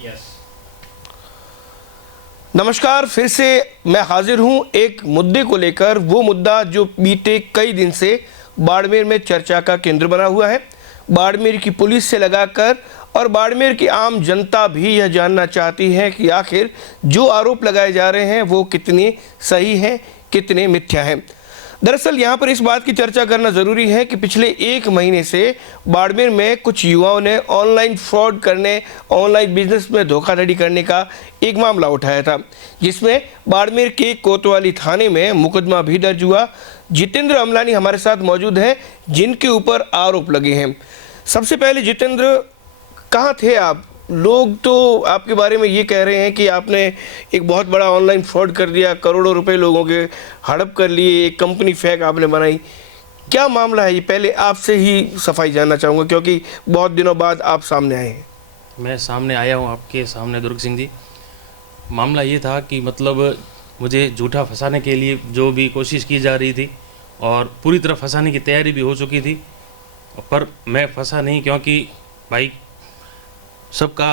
Yes. नमस्कार, फिर से मैं हाजिर हूं एक मुद्दे को लेकर। वो मुद्दा जो बीते कई दिन से बाड़मेर में चर्चा का केंद्र बना हुआ है। बाड़मेर की पुलिस से लगाकर और बाड़मेर की आम जनता भी यह जानना चाहती है कि आखिर जो आरोप लगाए जा रहे हैं वो कितने सही हैं, कितने मिथ्या हैं। दरअसल यहाँ पर इस बात की चर्चा करना ज़रूरी है कि पिछले एक महीने से बाड़मेर में कुछ युवाओं ने ऑनलाइन फ्रॉड करने, ऑनलाइन बिजनेस में धोखाधड़ी करने का एक मामला उठाया था, जिसमें बाड़मेर के कोतवाली थाने में मुकदमा भी दर्ज हुआ। जितेंद्र अमलानी हमारे साथ मौजूद हैं, जिनके ऊपर आरोप लगे हैं। सबसे पहले जितेंद्र, कहाँ थे आप? लोग तो आपके बारे में ये कह रहे हैं कि आपने एक बहुत बड़ा ऑनलाइन फ्रॉड कर दिया, करोड़ों रुपए लोगों के हड़प कर लिए, एक कंपनी फेक आपने बनाई। क्या मामला है ये? पहले आपसे ही सफाई जानना चाहूँगा, क्योंकि बहुत दिनों बाद आप सामने आए हैं। मैं सामने आया हूँ आपके सामने दुर्ग सिंह जी। मामला ये था कि मतलब मुझे झूठा फंसाने के लिए जो भी कोशिश की जा रही थी और पूरी तरह फंसाने की तैयारी भी हो चुकी थी, पर मैं फंसा नहीं, क्योंकि भाई सबका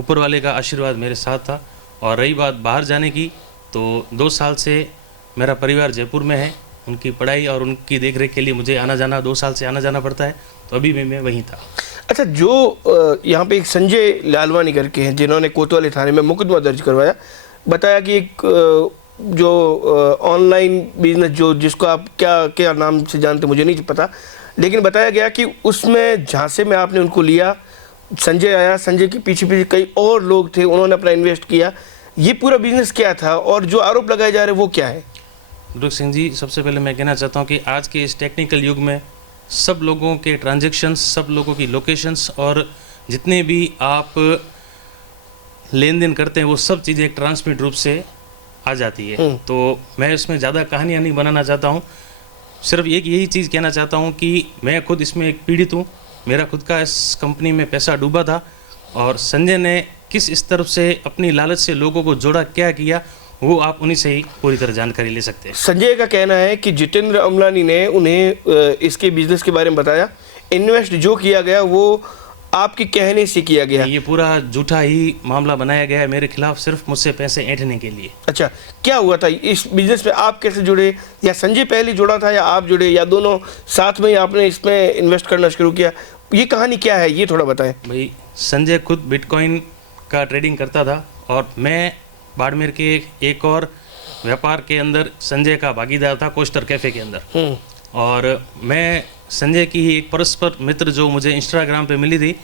ऊपर वाले का आशीर्वाद मेरे साथ था। और रही बात बाहर जाने की, तो 2 साल से मेरा परिवार जयपुर में है। उनकी पढ़ाई और उनकी देखरेख के लिए मुझे आना जाना 2 साल से आना जाना पड़ता है, तो अभी भी मैं वहीं था। अच्छा, जो यहाँ पे एक संजय लालवानी करके हैं, जिन्होंने कोतवाली थाने में मुकदमा दर्ज करवाया, बताया कि एक जो ऑनलाइन बिजनेस जो जिसको आप क्या क्या नाम से जानते मुझे नहीं पता, लेकिन बताया गया कि उसमें झांसे में आपने उनको लिया। संजय आया, संजय के पीछे पीछे कई और लोग थे, उन्होंने अपना इन्वेस्ट किया। ये पूरा बिजनेस क्या था और जो आरोप लगाए जा रहे हैं वो क्या है? दुर्ग सिंह जी, सबसे पहले मैं कहना चाहता हूँ कि आज के इस टेक्निकल युग में सब लोगों के ट्रांजैक्शंस, सब लोगों की लोकेशंस और जितने भी आप लेन देन करते हैं वो सब चीज़ें एक ट्रांसमिट रूप से आ जाती है। तो मैं इसमें ज़्यादा कहानियाँ नहीं बनाना चाहता हूँ, सिर्फ एक यही चीज़ कहना चाहता हूँ कि मैं खुद इसमें एक पीड़ित हूँ। मेरा खुद का इस कंपनी में पैसा डूबा था और संजय ने किस इस तरफ से अपनी लालच से लोगों को जोड़ा, क्या किया, वो आप उन्हीं से ही पूरी तरह जानकारी ले सकते हैं। संजय का कहना है कि जितेंद्र अमलानी ने उन्हें इसके बिजनेस के बारे में बताया। इन्वेस्ट जो किया गया वो आपके कहने से किया गया। ये पूरा झूठा ही मामला बनाया गया है मेरे खिलाफ, सिर्फ मुझसे पैसे ऐंठने के लिए। अच्छा, क्या हुआ था इस बिजनेस में? आप कैसे जुड़े? या संजय पहले जुड़ा था या आप जुड़े, या दोनों साथ में आपने इसमें इन्वेस्ट करना शुरू किया? ये कहानी क्या है, ये थोड़ा बताएं। भाई, संजय खुद बिटकॉइन का ट्रेडिंग करता था और मैं बाड़मेर के एक और व्यापार के अंदर संजय का भागीदार था, कोस्टर कैफ़े के अंदर। और मैं संजय की ही एक परस्पर मित्र जो मुझे इंस्टाग्राम पे मिली थी,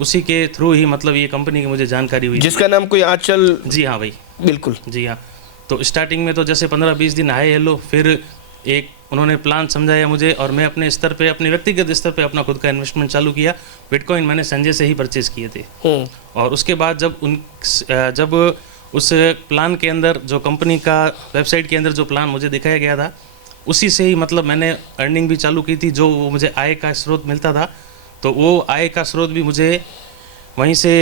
उसी के थ्रू ही मतलब ये कंपनी की मुझे जानकारी हुई, जिसका नाम कोई आंचल। जी हाँ भाई, बिल्कुल, जी हाँ। तो स्टार्टिंग में तो जैसे 15-20 दिन हाय हेलो, फिर एक उन्होंने प्लान समझाया मुझे और मैं अपने स्तर पे, अपने व्यक्तिगत स्तर पे अपना खुद का इन्वेस्टमेंट चालू किया। बिटकॉइन मैंने संजय से ही परचेज़ किए थे। और उसके बाद जब उस प्लान के अंदर, जो कंपनी का वेबसाइट के अंदर जो प्लान मुझे दिखाया गया था, उसी से ही मतलब मैंने अर्निंग भी चालू की थी, जो मुझे आय का स्रोत मिलता था। तो वो आय का स्रोत भी मुझे वहीं से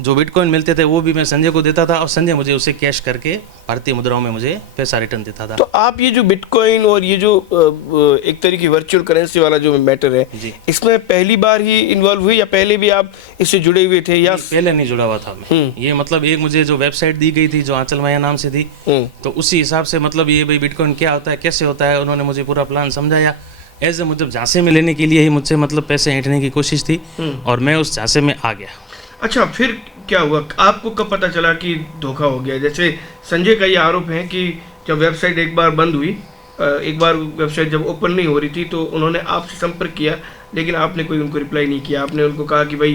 जो बिटकॉइन मिलते थे वो भी मैं संजय को देता था और संजय मुझे उसे कैश करके भारतीय मुद्राओं में मुझे पैसा रिटर्न देता था। तो आप ये जो बिटकॉइन और ये जो एक तरीके की वर्चुअल करेंसी वाला जो मैटर है, इसमें पहली बार ही इन्वॉल्व हुए या पहले भी आप इससे जुड़े हुए थे? या पहले नहीं जुड़ा हुआ था मैं। ये मतलब एक मुझे जो वेबसाइट दी गई थी जो आंचल माया नाम से थी, तो उसी हिसाब से मतलब ये भाई बिटकॉइन क्या होता है, कैसे होता है, उन्होंने मुझे पूरा प्लान समझाया। एज ए मतलब झांसे में लेने के लिए ही मुझसे मतलब पैसे ऐंठने की कोशिश थी और मैं उस झांसे में आ गया। अच्छा, फिर क्या हुआ? आपको कब पता चला कि धोखा हो गया? जैसे संजय का ये आरोप है कि जब वेबसाइट एक बार बंद हुई, एक बार वेबसाइट जब ओपन नहीं हो रही थी, तो उन्होंने आपसे संपर्क किया, लेकिन आपने कोई उनको रिप्लाई नहीं किया। आपने उनको कहा कि भाई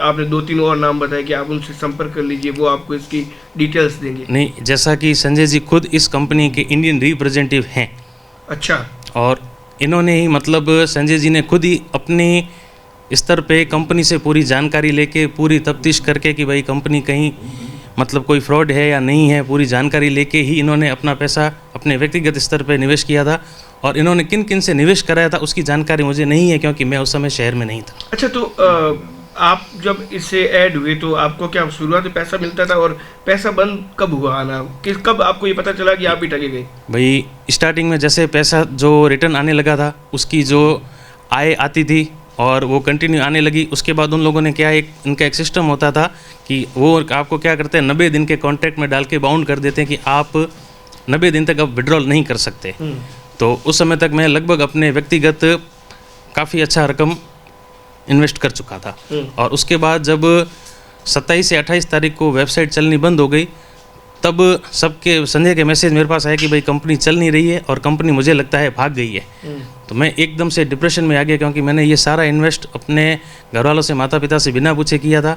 आपने 2-3 और नाम बताए कि आप उनसे संपर्क कर लीजिए, वो आपको इसकी डिटेल्स देंगे। नहीं, जैसा कि संजय जी खुद इस कंपनी के इंडियन रिप्रेजेंटेटिव हैं। अच्छा। और इन्होंने ही मतलब संजय जी ने खुद ही अपनी स्तर पे कंपनी से पूरी जानकारी लेके, पूरी तफ्तीश करके कि भाई कंपनी कहीं मतलब कोई फ्रॉड है या नहीं है, पूरी जानकारी लेके ही इन्होंने अपना पैसा अपने व्यक्तिगत स्तर पे निवेश किया था। और इन्होंने किन किन से निवेश कराया था उसकी जानकारी मुझे नहीं है, क्योंकि मैं उस समय शहर में नहीं था। अच्छा, तो आप जब इससे ऐड हुए तो आपको क्या शुरुआत में पैसा मिलता था और पैसा बंद कब हुआ आना? कब आपको ये पता चला कि आप भी ठगे गए? भाई, स्टार्टिंग में जैसे पैसा जो रिटर्न आने लगा था, उसकी जो आय आती थी और वो कंटिन्यू आने लगी। उसके बाद उन लोगों ने क्या, इनका एक सिस्टम होता था कि वो आपको क्या करते हैं, 90 दिन के कॉन्ट्रैक्ट में डाल के बाउंड कर देते हैं कि आप 90 दिन तक अब विड्रॉल नहीं कर सकते। तो उस समय तक मैं लगभग अपने व्यक्तिगत काफ़ी अच्छा रकम इन्वेस्ट कर चुका था। और उसके बाद जब 27 से 28 तारीख को वेबसाइट चलनी बंद हो गई, तब सबके संजय के मैसेज मेरे पास आया कि भाई कंपनी चल नहीं रही है और कंपनी मुझे लगता है भाग गई है। तो मैं एकदम से डिप्रेशन में आ गया, क्योंकि मैंने ये सारा इन्वेस्ट अपने घर वालों से, माता पिता से बिना पूछे किया था।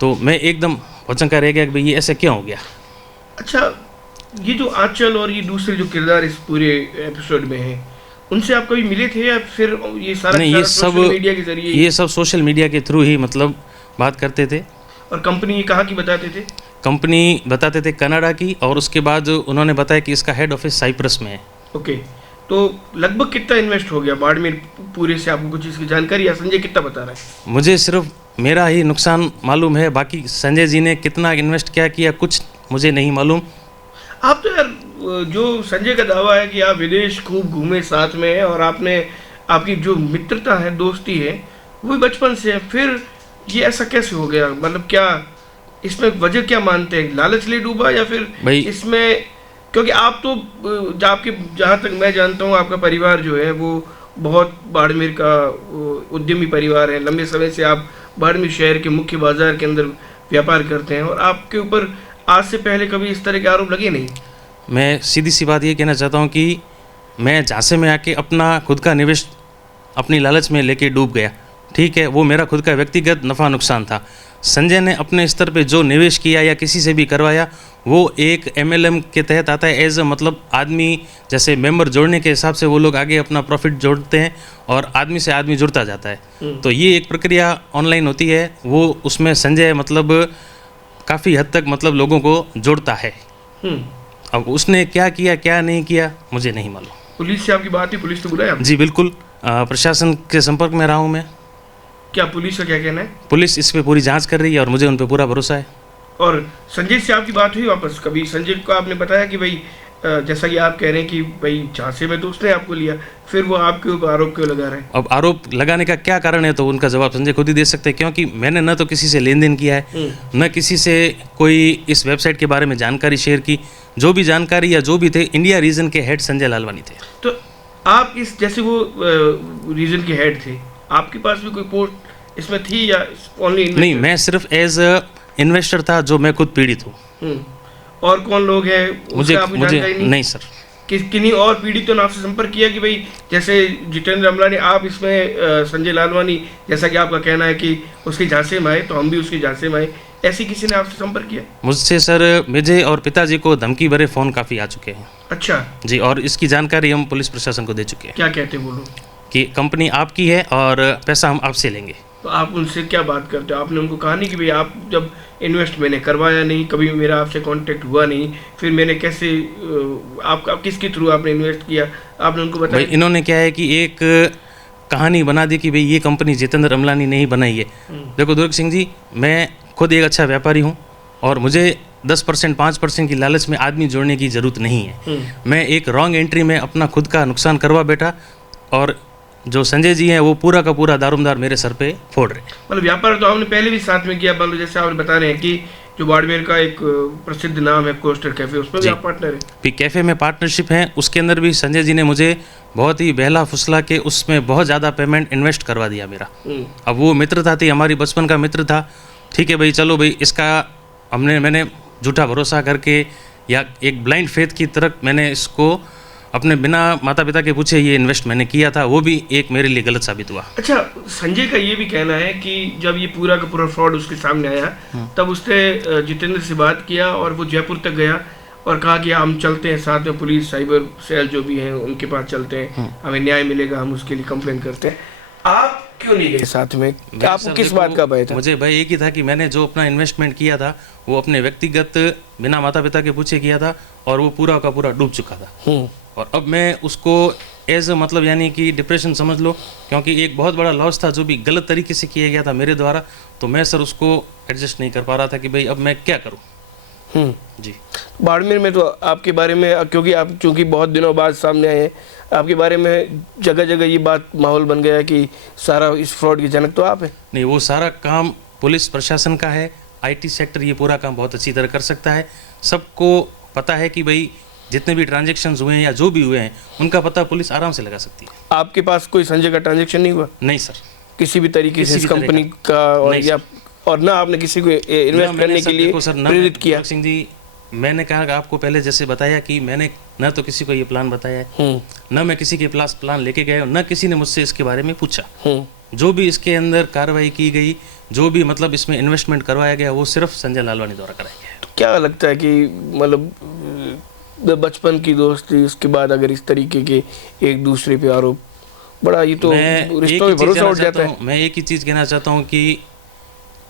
तो मैं एकदम भौचक्का रह गया कि भाई ये ऐसे क्यों हो गया। अच्छा, ये जो आंचल और ये दूसरे जो किरदार इस पूरे एपिसोड में हैं, उनसे आप कभी मिले थे या फिर ये सारा नहीं, ये सब सोशल मीडिया के जरिए? ये सब सोशल मीडिया के थ्रू ही मतलब बात करते थे। और कंपनी ये कहाँ की बताते थे? कंपनी बताते थे कनाडा की, और उसके बाद उन्होंने बताया कि इसका हेड ऑफिस साइप्रस में है। ओके, तो लगभग कितना इन्वेस्ट हो गया बाड़मेर पूरे से? आपको कुछ इसकी जानकारी, या संजय कितना बता रहा है? मुझे सिर्फ मेरा ही नुकसान मालूम है, बाकी संजय जी ने कितना इन्वेस्ट क्या किया कुछ मुझे नहीं मालूम। आप तो यार, जो संजय का दावा है कि आप विदेश खूब घूमे साथ में, और आपकी जो मित्रता है, दोस्ती है, वो भी बचपन से है, फिर ये ऐसा कैसे हो गया? मतलब क्या इसमें वजह क्या मानते हैं? लालच ले डूबा या फिर भाई इसमें? क्योंकि आप तो जहाँ तक मैं जानता हूँ, आपका परिवार जो है वो बहुत बाड़मेर का उद्यमी परिवार है। लंबे समय से आप बाड़मेर शहर के मुख्य बाजार के अंदर व्यापार करते हैं, और आपके ऊपर आज से पहले कभी इस तरह के आरोप लगे नहीं? मैं सीधी सी बात ये कहना चाहता हूँ कि मैं झांसे में आके अपना खुद का निवेश अपनी लालच में लेके डूब गया। ठीक है, वो मेरा खुद का व्यक्तिगत नफ़ा नुकसान था। संजय ने अपने स्तर पे जो निवेश किया या किसी से भी करवाया, वो एक MLM के तहत आता है। एज अ मतलब आदमी जैसे मेंबर जोड़ने के हिसाब से वो लोग आगे अपना प्रॉफिट जोड़ते हैं और आदमी से आदमी जुड़ता जाता है। तो ये एक प्रक्रिया ऑनलाइन होती है, वो उसमें संजय मतलब काफ़ी हद तक मतलब लोगों को जोड़ता है। अब उसने क्या किया क्या नहीं किया मुझे नहीं मालूम। पुलिस से आपकी बात हुई? पुलिस तो बुलाया? जी बिल्कुल, प्रशासन के संपर्क में रहा हूँ मैं। क्या पुलिस का क्या कहना है? पुलिस इस पे पूरी जांच कर रही है और मुझे उन पे पूरा भरोसा है। और संजय से आपकी बात हुई वापस कभी? संजय को आपने बताया कि भाई जैसा कि आप कह रहे हैं कि भाई झांसे में दोस्त ने आपको लिया, फिर वो आपके ऊपर आरोप क्यों लगा रहे हैं? अब आरोप लगाने का क्या कारण है, तो उनका जवाब संजय खुद ही दे सकते हैं। क्योंकि मैंने न तो किसी से लेन देन किया है, न किसी से कोई इस वेबसाइट के बारे में जानकारी शेयर की। जो भी जानकारी या जो भी थे, इंडिया रीजन के हेड संजय लालवानी थे। तो आप इस जैसे वो रीजन के हेड थे, आपके पास भी कोई पोस्ट इसमें थी या ओनली? नहीं, मैं सिर्फ एज इन्वेस्टर था, जो मैं खुद पीड़ित हूँ। और कौन लोग हैं मुझे नहीं? नहीं सर। किन्हीं और पीड़ितों ने आपसे संपर्क किया कि भाई जैसे जितेंद्र अमलानी, आप इसमें संजय लालवानी, जैसा कि आपका कहना है कि उसके झांसे में आए तो हम भी उसके झांसे में आए, ऐसी किसी ने आपसे संपर्क किया? मुझसे सर, मुझे और पिताजी को धमकी भरे फ़ोन काफ़ी आ चुके हैं। अच्छा जी, और इसकी जानकारी हम पुलिस प्रशासन को दे चुके हैं। क्या कहते हैं वो लोग? कि कंपनी आपकी है और पैसा हम आपसे लेंगे। तो आप उनसे क्या बात करते हो? आपने उनको कहा नहीं कि भाई आप जब इन्वेस्ट मैंने करवाया नहीं, कभी मेरा आपसे कांटेक्ट हुआ नहीं, फिर मैंने कैसे आप किसके थ्रू आपने इन्वेस्ट किया? आपने उनको बताया? भाई इन्होंने क्या है कि एक कहानी बना दी कि भाई ये कंपनी जितेंद्र अमलानी ने ही बनाई है। देखो दुर्ग सिंह जी, मैं खुद एक अच्छा व्यापारी हूँ और मुझे 10% 5% की लालच में आदमी जोड़ने की ज़रूरत नहीं है। मैं एक रॉन्ग एंट्री में अपना खुद का नुकसान करवा बैठा, और जो संजय जी हैं वो पूरा का पूरा दारोमदार मेरे सर पे फोड़ रहे। मतलब व्यापार तो आपने पहले भी साथ में किया, मान लो जैसे आप बता रहे हैं कि जो बाड़मेर का एक प्रसिद्ध नाम है कोस्टर कैफे, उसमें भी आप पार्टनर हैं? भी कैफ़े में पार्टनरशिप है, उसके अंदर भी संजय जी ने मुझे बहुत ही बहला फुसला के उसमें बहुत ज़्यादा पेमेंट इन्वेस्ट करवा दिया मेरा। अब वो मित्रता थी, हमारी बचपन का मित्र था। ठीक है भाई, चलो भाई, इसका मैंने झूठा भरोसा करके या एक ब्लाइंड फेथ की तरह मैंने इसको अपने बिना माता पिता के पूछे ये इन्वेस्ट मैंने किया था, वो भी एक मेरे लिए गलत साबित हुआ। अच्छा, संजय का ये भी कहना है कि जब ये पूरा का पूरा फ्रॉड उसके सामने आया, तब उसने जितेंद्र से बात किया और वो जयपुर तक गया और कहा कि हम चलते हैं साथ में, पुलिस साइबर सेल जो भी हैं उनके पास चलते हैं, हमें न्याय मिलेगा, हम उसके लिए कंप्लेन करते हैं। आप क्यों नहीं गए साथ में? आपको किस बात का भय था? मुझे भय एक ही था कि मैंने जो अपना इन्वेस्टमेंट किया था वो अपने व्यक्तिगत बिना माता पिता के पूछे किया था, और वो पूरा का पूरा डूब चुका था। और अब मैं उसको एज मतलब यानी कि डिप्रेशन समझ लो, क्योंकि एक बहुत बड़ा लॉस था जो भी गलत तरीके से किया गया था मेरे द्वारा। तो मैं सर उसको एडजस्ट नहीं कर पा रहा था कि भाई अब मैं क्या करूं। जी, बाड़मेर में तो आपके बारे में, क्योंकि आप चूंकि बहुत दिनों बाद सामने आए हैं, आपके बारे में जगह जगह ये बात माहौल बन गया है कि सारा इस फ्रॉड के जनक तो आप हैं। नहीं, वो सारा काम पुलिस प्रशासन का है। आईटी सेक्टर ये पूरा काम बहुत अच्छी तरह कर सकता है। सबको पता है कि भाई जितने भी ट्रांजैक्शंस हुए हैं या जो भी हुए हैं उनका पता पुलिस आराम से लगा सकती है। आपके पास कोई संजय का ट्रांजैक्शन नहीं हुआ नहीं सर, किसी भी तरीके से किसी इस भी तरह कंपनी का, और नहीं या और ना आपने किसी को इन्वेस्ट करने के लिए देखो सर, प्रेरित किया? गोरख सिंह जी, मैंने कहा कि आपको पहले जैसे बताया कि मैंने न तो किसी को ये प्लान बताया है, न मैं किसी के पास प्लान लेके गया, न किसी ने मुझसे इसके बारे में पूछा। जो भी इसके अंदर कार्रवाई की गई, जो भी मतलब इसमें इन्वेस्टमेंट करवाया गया, वो सिर्फ संजय लालवानी द्वारा कराया गया है। तो क्या लगता है कि मतलब बचपन की दोस्ती, उसके बाद अगर इस तरीके के एक दूसरे पे आरोप, बड़ा ये तो रिश्तों में भरोसा उठ जाता है। मैं एक ही चीज़ कहना चाहता हूँ कि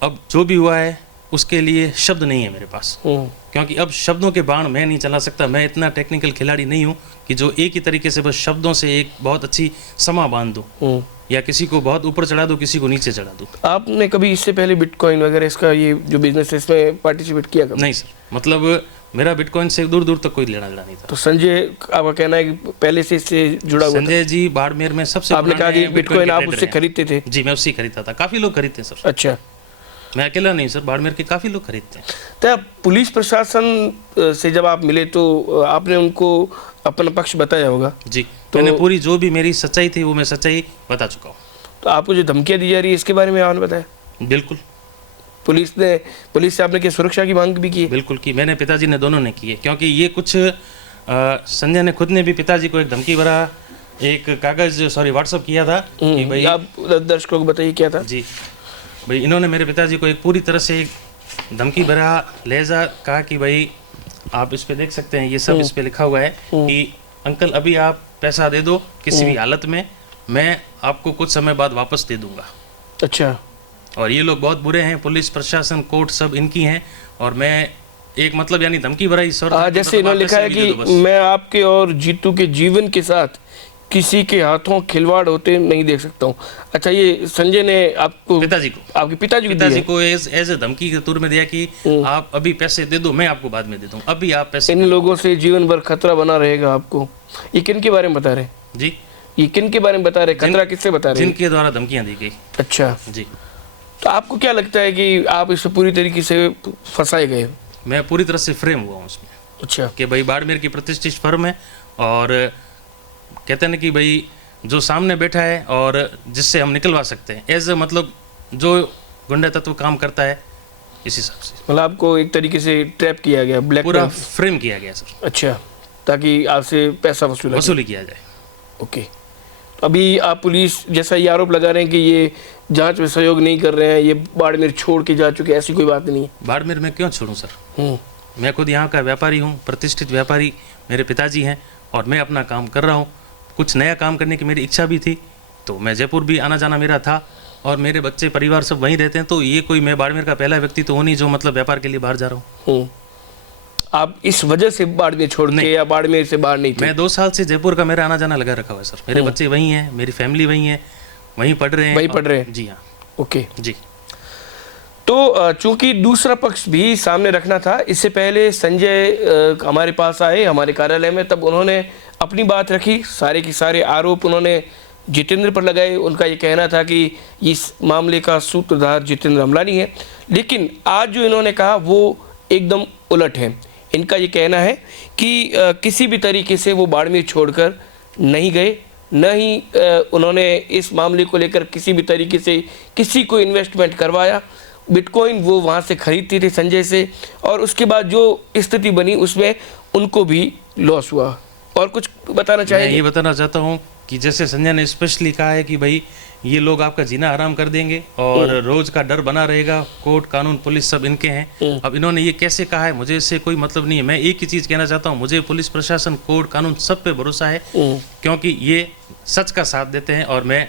अब जो भी हुआ है उसके लिए शब्द नहीं है मेरे पास, क्योंकि अब शब्दों के बाण मैं नहीं चला सकता। मैं इतना टेक्निकल खिलाड़ी नहीं हूँ कि जो एक ही तरीके से बस शब्दों से एक बहुत अच्छी समा बांध दूँ या किसी को बहुत ऊपर चढ़ा दूँ, किसी को नीचे चढ़ा दूँ। आपने कभी इससे पहले बिटकॉइन वगैरह इसका ये जो बिजनेस है इसमें पार्टिसिपेट किया कभी? नहीं सर, मतलब मेरा बिटकॉइन से दूर दूर तक कोई लेना देना नहीं था। तो संजय, आपका कहना है कि पहले से इससे जुड़ा हुआ था? संजय जी बाड़मेर में सबसे आपने कहा कि बिटकॉइन आप उससे खरीदते थे? जी, मैं उससे खरीदता था। काफ़ी लोग खरीदते हैं सर। अच्छा, मैं अकेला नहीं सर, बाड़मेर के काफ़ी लोग खरीदते हैं। तो पुलिस प्रशासन से जब आप मिले तो आपने उनको अपना पक्ष बताया होगा? जी, मैंने पूरी जो भी मेरी सच्चाई थी वो मैं सच्चाई बता चुका हूँ। तो आपको जो धमकियाँ दी जा रही है इसके बारे में आपने बताया? बिल्कुल। पुलिस से आपने क्या सुरक्षा की मांग भी की? बिल्कुल की, मैंने पिताजी ने दोनों ने की है, क्योंकि ये कुछ संजय ने खुद ने भी पिताजी को एक धमकी भरा एक कागज़ व्हाट्सअप किया था कि भाई, आप दर्शकों को बताइए क्या था? जी भाई, इन्होंने मेरे पिताजी को एक पूरी तरह से एक धमकी भरा लहजा कहा कि भाई आप इस पे देख सकते हैं, ये सब इस पे लिखा हुआ है कि अंकल अभी आप पैसा दे दो किसी भी हालत में, मैं आपको कुछ समय बाद वापस दे दूंगा। अच्छा। और ये लोग बहुत बुरे हैं, पुलिस प्रशासन कोर्ट सब इनकी हैं, और मैं एक मतलब यानी धमकी भरा ही सर। जैसे इन्होंने लिखा है कि मैं आपके और जीतू के जीवन के साथ किसी के हाथों खिलवाड़ होते नहीं देख सकता हूँ। अच्छा, ये संजय ने आपको, पिताजी को, आपके पिताजी को एज धमकी के तौर में दिया कि आप अभी पैसे दे दो, मैं आपको बाद में दे दूँ, अभी आप पैसे। इन लोगों से जीवन भर खतरा बना रहेगा आपको। ये किन के बारे में बता रहे हैं? जी, ये किन के बारे में बता रहे? खतरा किससे बता रहे हैं? जिनके द्वारा धमकियां दी गई। अच्छा जी। तो आपको क्या लगता है कि आप इससे पूरी तरीके से फंसाए गए? मैं पूरी तरह से फ्रेम हुआ हूँ उसमें। अच्छा। कि भाई बाड़मेर की प्रतिष्ठित फर्म है, और कहते हैं ना कि भाई जो सामने बैठा है और जिससे हम निकलवा सकते हैं, एज मतलब जो गुंडा तत्व काम करता है, इस हिसाब से। मतलब आपको एक तरीके से ट्रैप किया गया, ब्लैक पूरा फ्रेम किया गया सर। अच्छा, ताकि आपसे पैसा वसूली किया जाए। ओके। अभी आप पुलिस जैसा ये आरोप लगा रहे हैं कि ये जांच में सहयोग नहीं कर रहे हैं, ये बाड़मेर छोड़ के जा चुके, ऐसी कोई बात नहीं है? बाड़मेर में क्यों छोड़ूं सर? मैं खुद यहाँ का व्यापारी हूँ, प्रतिष्ठित व्यापारी मेरे पिताजी हैं, और मैं अपना काम कर रहा हूँ। कुछ नया काम करने की मेरी इच्छा भी थी, तो मैं जयपुर भी आना जाना मेरा था, और मेरे बच्चे परिवार सब वहीं रहते हैं, तो ये कोई मैं बाड़मेर का पहला व्यक्ति तो हो नहीं जो मतलब व्यापार के लिए बाहर जा रहा हूँ। आप इस वजह से बाड़मेर छोड़ के, या बाड़मेर से बाहर नहीं थे? मैं 2 साल से जयपुर का मेरा आना जाना लगा रखा हुआ है सर। मेरे बच्चे वहीं हैं, मेरी फैमिली वहीं है, वहीं पढ़ रहे हैं। वहीं पढ़ रहे हैं? जी हाँ। ओके जी। तो चूंकि दूसरा पक्ष भी सामने रखना था, इससे पहले संजय हमारे पास आए हमारे कार्यालय में, तब उन्होंने अपनी बात रखी। सारे के सारे आरोप उन्होंने जितेंद्र पर लगाए। उनका ये कहना था कि इस मामले का सूत्रधार जितेंद्र अमलानी है, लेकिन आज जो इन्होंने कहा वो एकदम उलट है। इनका ये कहना है कि किसी भी तरीके से वो बाड़मेर छोड़कर नहीं गए, न ही उन्होंने इस मामले को लेकर किसी भी तरीके से किसी को इन्वेस्टमेंट करवाया। बिटकॉइन वो वहाँ से खरीदते थे संजय से, और उसके बाद जो स्थिति बनी उसमें उनको भी लॉस हुआ। और कुछ बताना चाहेंगे? मैं ये बताना चाहता हूँ कि जैसे संजय ने स्पष्टली कहा है कि भाई ये लोग आपका जीना आराम कर देंगे और रोज का डर बना रहेगा, कोर्ट कानून पुलिस सब इनके हैं। अब इन्होंने ये कैसे कहा है, मुझे इससे कोई मतलब नहीं है। मैं एक ही चीज़ कहना चाहता हूँ, मुझे पुलिस प्रशासन कोर्ट कानून सब पे भरोसा है, क्योंकि ये सच का साथ देते हैं, और मैं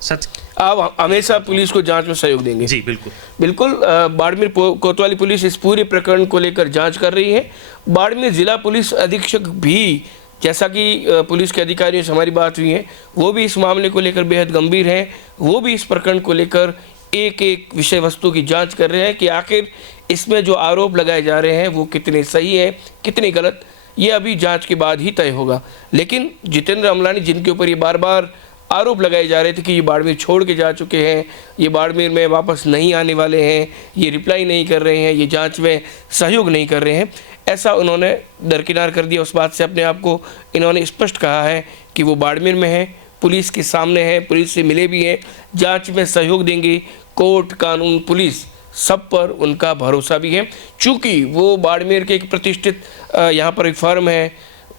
सच। आप हमेशा पुलिस को जांच में सहयोग देंगे? जी बिल्कुल बिल्कुल। बाड़मेर कोतवाली पुलिस इस पूरे प्रकरण को लेकर जांच कर रही है। बाड़मेर जिला पुलिस अधीक्षक भी, जैसा कि पुलिस के अधिकारियों से हमारी बात हुई है, वो भी इस मामले को लेकर बेहद गंभीर हैं। वो भी इस प्रकरण को लेकर एक एक विषय वस्तु की जांच कर रहे हैं कि आखिर इसमें जो आरोप लगाए जा रहे हैं वो कितने सही हैं, कितने गलत, ये अभी जांच के बाद ही तय होगा। लेकिन जितेंद्र अमलानी, जिनके ऊपर ये बार बार आरोप लगाए जा रहे थे कि ये बाड़मेर छोड़ के जा चुके हैं, ये बाड़मेर में वापस नहीं आने वाले हैं, ये रिप्लाई नहीं कर रहे हैं, ये जांच में सहयोग नहीं कर रहे हैं, ऐसा उन्होंने दरकिनार कर दिया। उस बात से अपने आप को इन्होंने स्पष्ट कहा है कि वो बाड़मेर में हैं, पुलिस के सामने हैं, पुलिस से मिले भी हैं, जांच में सहयोग देंगे। कोर्ट, कानून, पुलिस, सब पर उनका भरोसा भी है। चूँकि वो बाड़मेर के एक प्रतिष्ठित यहाँ पर एक फर्म है,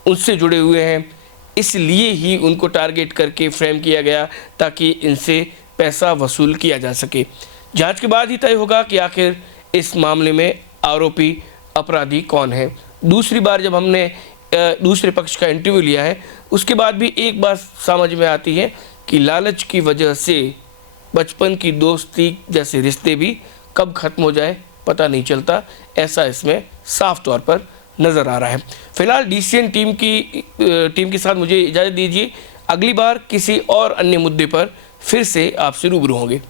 उससे जुड़े हुए हैं, इसलिए ही उनको टारगेट करके फ्रेम किया गया ताकि इनसे पैसा वसूल किया जा सके। जांच के बाद ही तय होगा कि आखिर इस मामले में आरोपी अपराधी कौन है। दूसरी बार जब हमने दूसरे पक्ष का इंटरव्यू लिया है, उसके बाद भी एक बात समझ में आती है कि लालच की वजह से बचपन की दोस्ती जैसे रिश्ते भी कब खत्म हो जाए पता नहीं चलता, ऐसा इसमें साफ तौर पर नज़र आ रहा है। फिलहाल डीसीएन टीम के साथ मुझे इजाज़त दीजिए। अगली बार किसी और अन्य मुद्दे पर फिर से आपसे रूबरू होंगे।